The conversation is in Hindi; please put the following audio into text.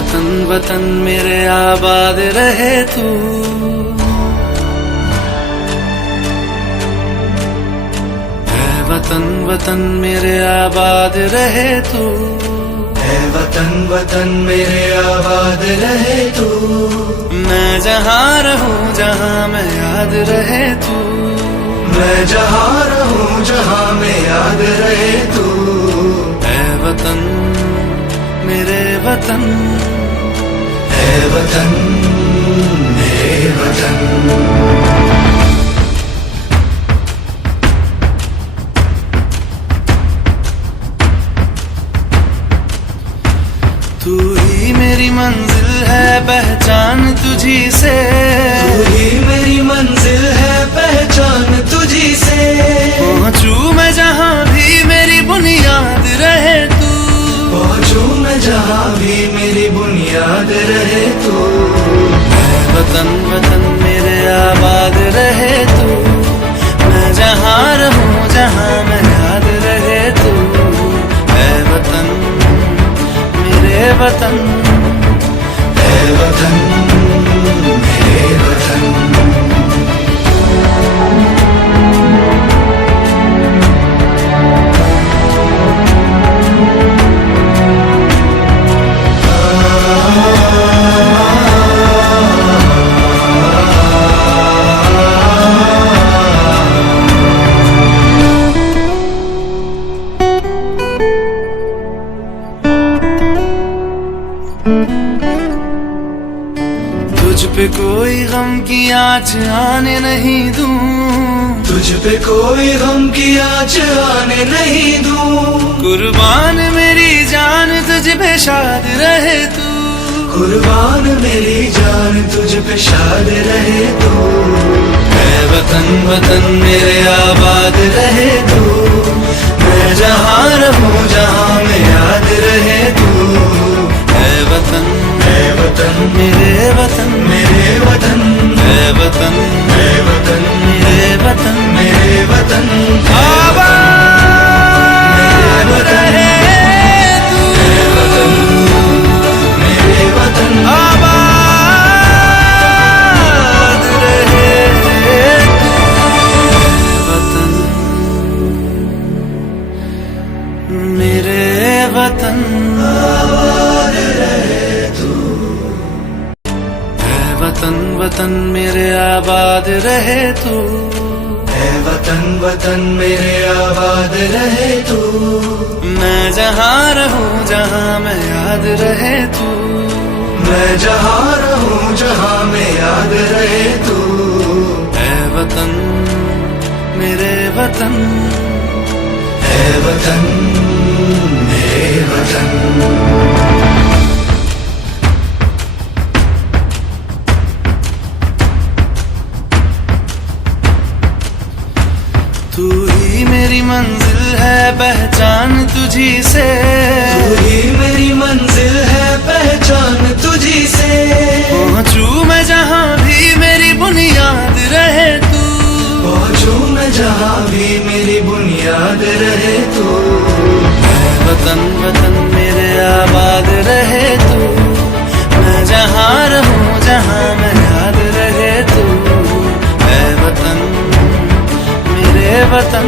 वतन वतन मेरे आबाद रहे तू, है वतन वतन मेरे आबाद रहे तू, है वतन वतन मेरे आबाद रहे तू। मैं जहाँ रहूं जहाँ मैं याद रहे तू, मैं जहाँ रहूं जहाँ मैं याद रहे तू। है वतन मेरे वतन, है वतन मेरे वतन। तू ही मेरी मंजिल है पहचान तुझी से, तू ही मेरी मंजिल है पहचान तुझी से। पहुँचूं मैं जहाँ भी मेरी बुनियाद रहे तू, पहुँचूं मैं जहाँ भी मेरी बुनियाद रहे तू। है वतन वतन मेरे आबाद रहे तू, मैं जहाँ रहूं जहाँ मैं याद रहे तू। है वतन मेरे वतन, है वतन मेरे वतन। तुझ पे कोई गम की आँच आने नहीं दूं, तुझ पे कोई गम की आँच आने नहीं दूं। कुर्बान मेरी जान तुझ पे शाद रहे तू, कुर्बान मेरी जान तुझ पे शाद रहे तू। है वतन वतन मेरे आबाद रहे तू, मैं जहाँ रहूं जहाँ मैं याद रहे तू। है वतन मेरे वतन, मेरे वतन है वतन मेरे वतन, मेरे वतन आबाद रहे तू, मेरे वतन आबाद रहे तू। वतन मेरे वतन, आबाद रहे तू। है वतन वतन मेरे आबाद रहे तू, है वतन वतन मेरे आबाद रहे तू। मैं जहाँ रहूं जहाँ मैं याद रहे तू। मैं जहाँ रहूं जहाँ मैं याद रहे तू। है वतन मेरे वतन, है वतन मेरे वतन। तू ही मेरी मंजिल है पहचान तुझी से, तू ही मेरी मंजिल है पहचान तुझी से। पहुँचूं मैं जहाँ भी मेरी बुनियाद रहे तू, पहुँचूं मैं जहाँ भी मेरी बुनियाद रहे तू। है वतन वतन मेरे आबाद रहे तू, मैं जहाँ रहूं जहाँ मैं याद रहे तू। है वतन मेरे वतन,